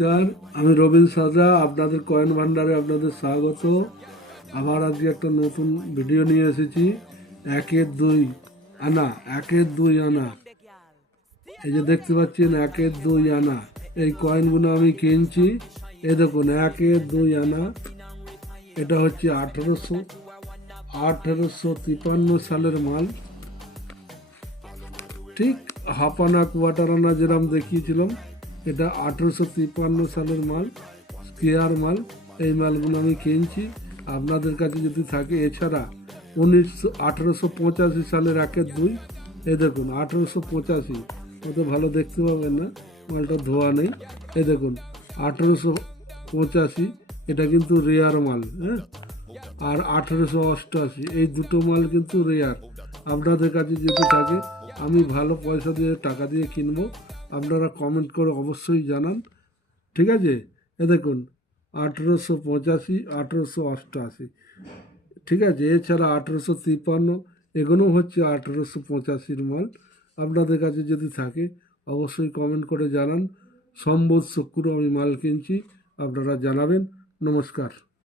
নমস্কার, আমি রবীন সাজা। আপনাদের কয়েন ভান্ডারে আপনাদের স্বাগত। আবার আজকে একটা নতুন ভিডিও নিয়ে এসেছি। একের দুই আনা, একের দুই আনা, এই যে দেখতে পাচ্ছেন একের দুই আনা, এই কয়েনগুলো আমি কিনছি। এই দেখুন একের দুই আনা, এটা হচ্ছে 1853 সালের মাল। ঠিক হাফানা কোয়ার্টার আনা যেরকম দেখিয়েছিলাম, এটা 1853 সালের মাল, স্কেয়ার মাল। এই মালগুলো আমি কিনছি, আপনাদের কাছে যদি থাকে। এছাড়া 1885 সালের একের দুই, এই দেখুন 1885, অত ভালো দেখতে পাবেন না, মালটা ধোয়া নেই। এই দেখুন 1885, এটা কিন্তু রেয়ার মাল, হ্যাঁ। আর 1888, এই দুটো মাল কিন্তু রেয়ার। আপনাদের কাছে যদি থাকে, আমি ভালো পয়সা দিয়ে টাকা দিয়ে কিনবো। আপনারা কমেন্ট করে অবশ্যই জানান, ঠিক আছে। এ দেখুন 1885, 1888, ঠিক আছে। এছাড়া 1853, এগুলো হচ্ছে 1885 মাল। আপনাদের কাছে যদি থাকে অবশ্যই কমেন্ট করে জানান। সোমবার শুক্র আমি মাল কিনছি, আপনারা জানাবেন। নমস্কার।